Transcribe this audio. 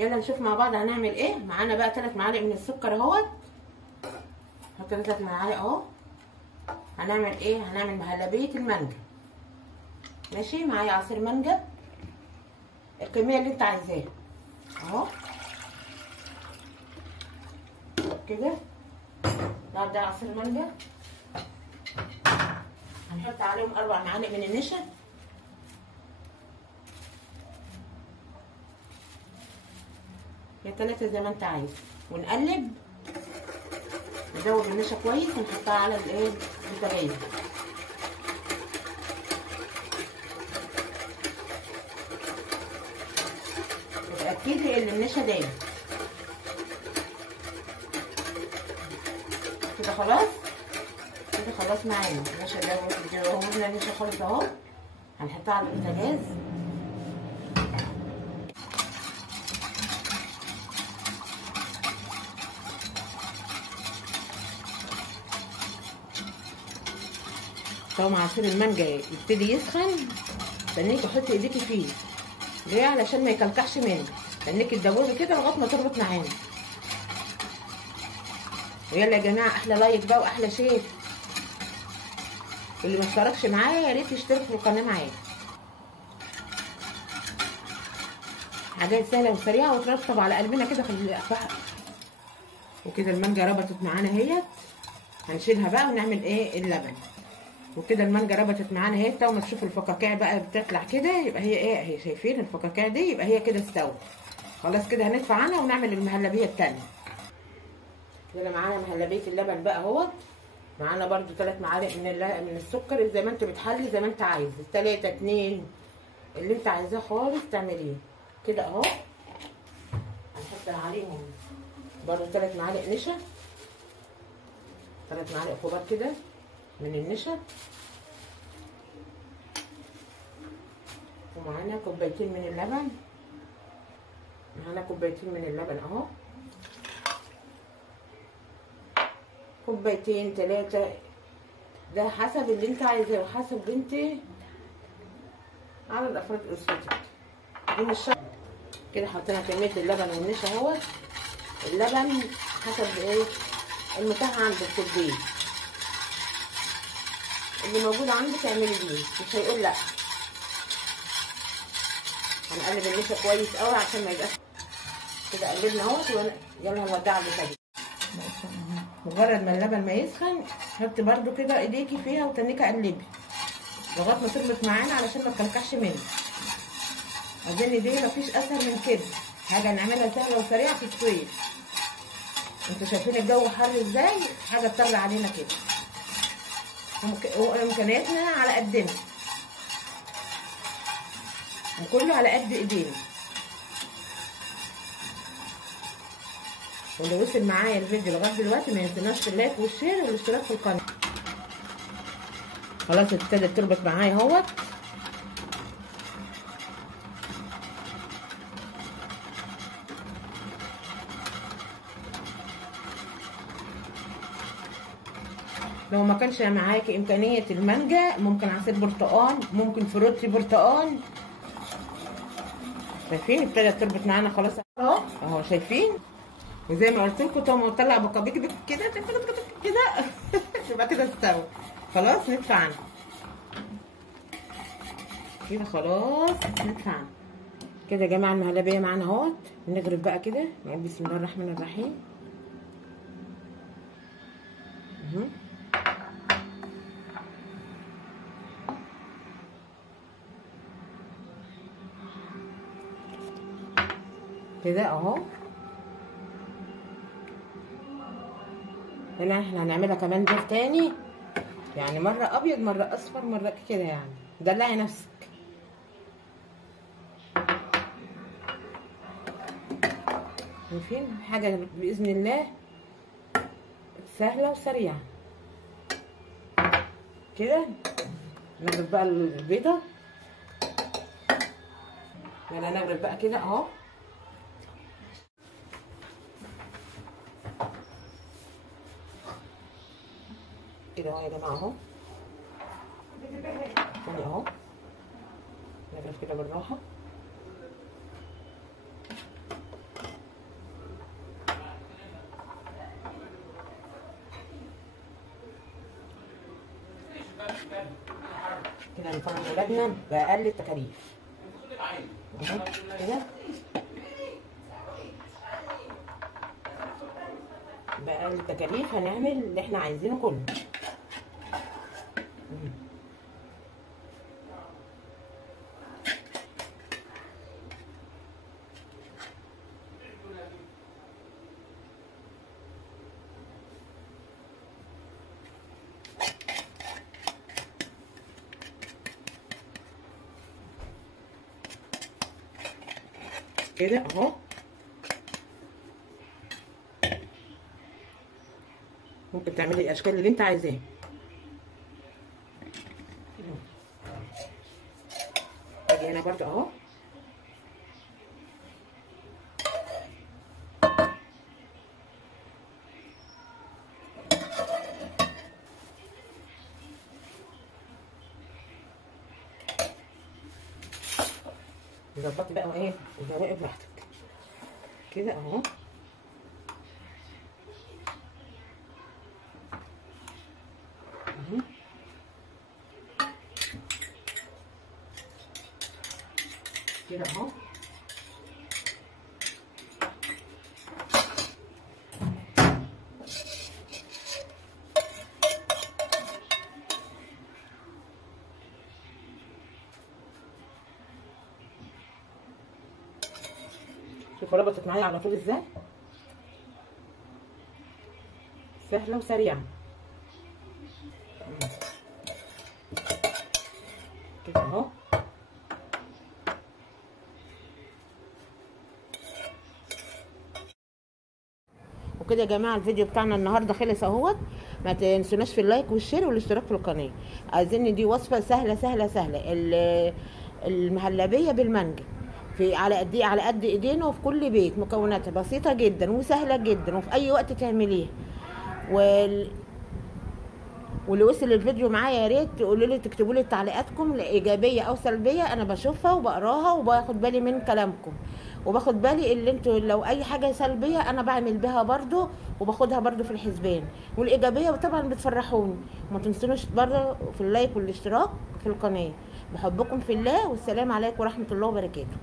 يلا نشوف مع بعض هنعمل ايه. معانا بقى 3 معالق من السكر اهوت. حط 3 معالق اهو. هنعمل ايه؟ هنعمل مهلبيه المانجا. ماشي. معايا عصير مانجا الكميه اللي انت عايزاها اهو كده. ده عصير مانجا. هنحط عليهم 4 معالق من النشا. يا 3 زي ما انت عايز. ونقلب نزود النشا كويس ونحطها على الايه البوتاجاز. اتاكدي ان النشا دايب كده. خلاص كده خلاص معانا النشا دايب. جوزنا النشا خالص اهو. هنحطها على البوتاجاز. طبعا عصير المانجا يبتدي يسخن. استنيكي حطي ايديكي فيه. ليه؟ علشان ما يكلكعش منك. استنيكي تدوبي كده لغايه ما تربط معانا. ويلا يا جماعه احلى لايك بقى واحلى شير. اللي ما اشتركش معايا يا ريت يشترك في القناه معايا. حاجات سهله وسريعه وترطب على قلبنا كده في الفحم. وكده المانجا ربطت معانا اهيت. هنشيلها بقى ونعمل ايه اللبن. وكده المانجا ربطت معانا اهي. تو ما تشوفوا الفقاقيع بقى بتطلع كده يبقى هي ايه اهي. شايفين الفقاقيع دي؟ يبقى هي كده استوت. خلاص كده هندفع عنها ونعمل المهلبيه التانيه. يلا معانا مهلبيه اللبن بقى اهوت. معانا برده 3 معالق من السكر زي ما انت بتحلي زي ما انت عايز. 3 2 اللي انت عايزاه خالص تعمليه كده اهو. هنحط عليهم برده 3 معالق نشا. 3 معالق كبار كده من النشا. ومعانا كوبايتين من اللبن. معانا كوبايتين من اللبن اهو. كوبايتين 3 ده حسب اللي انت عايزاه وحسب انت عدد افراد اسرتك. دي مش شرط. كده حطينا كميه اللبن والنشا اهوت. اللبن حسب ايه المتاح عندك في البيت. اللي موجود عندك اعملي بيه مش هيقول لا. هنقلب النشا كويس قوي عشان ما يبقاش كده. قلبنا اهوت. يلا هنودع البوتاجاز. مجرد ما اللبن ما يسخن حطي برده كده ايديكي فيها وتنيكي قلبي لغايه ما تربط معانا علشان ما تكلكعش منك. اظن دي مفيش اسهل من كده. حاجه نعملها سهله وسريعه في الصيف. انتوا شايفين الجو حر ازاي؟ حاجه تطلع علينا كده. وامكانياتنا على قدنا وكله على قد ايدينا. واللي وصل معايا الفيديو لغايه دلوقتي ما ينسوناش في اللايك والشير والاشتراك في القناه. خلاص ابتدت تربط معايا اهوت. لو ما كانش معاكي امكانيه المانجا ممكن عصير برتقال، ممكن فروتي برتقال. شايفين ابتدت تربط معانا خلاص اهو. اهو شايفين. وزي ما قلت لكم طبعا طلع بقى كده كده يبقى كده استوى. خلاص ندفع عنها كده. خلاص ندفع عنها كده يا جماعه. المهلبيه معانا اهوت. نغرف بقى كده. نقول بسم الله الرحمن الرحيم. كده اهو. هنا احنا هنعملها كمان دور تاني. يعني مره ابيض مره اصفر مره كده. يعني دلعي نفسك. شايفين حاجه باذن الله سهله وسريعه كده. نغرف بقى البيضه. يلا نغرف بقى كده اهو. كده اهو يا جماعه اهو. تاني اهو. نغرف كده بالراحه. كده نفرم ولادنا باقل التكاليف اهو كده، باقل التكاليف هنعمل اللي احنا عايزينه كله. كده اهو، ممكن تعملي الاشكال اللي انت عايزاها. اجي هنا برضو اهو، ظبطي بقى ايه الزوايا براحتك كده اهو. كده اهو، شوفوا ربطت معايا على طول ازاي، سهله وسريعه كده اهو. وكده يا جماعه الفيديو بتاعنا النهارده خلص اهوت. ما تنسوناش في اللايك والشير والاشتراك في القناه. عايزين دي وصفه سهله سهله سهله، المهلبيه بالمانجا في على قد ايدينا، وفي كل بيت، مكوناتها بسيطه جدا وسهله جدا وفي اي وقت تعمليها. واللي وصل الفيديو معايا يا ريت تقولوا لي، تكتبوا لي تعليقاتكم ايجابيه او سلبيه، انا بشوفها وبقراها وباخد بالي من كلامكم، وباخد بالي اللي انتوا لو اي حاجه سلبيه انا بعمل بها برضو وباخدها برضو في الحسبان، والايجابيه طبعا بتفرحوني. وما تنسونوش برضو في اللايك والاشتراك في القناه. بحبكم في الله، والسلام عليكم ورحمه الله وبركاته.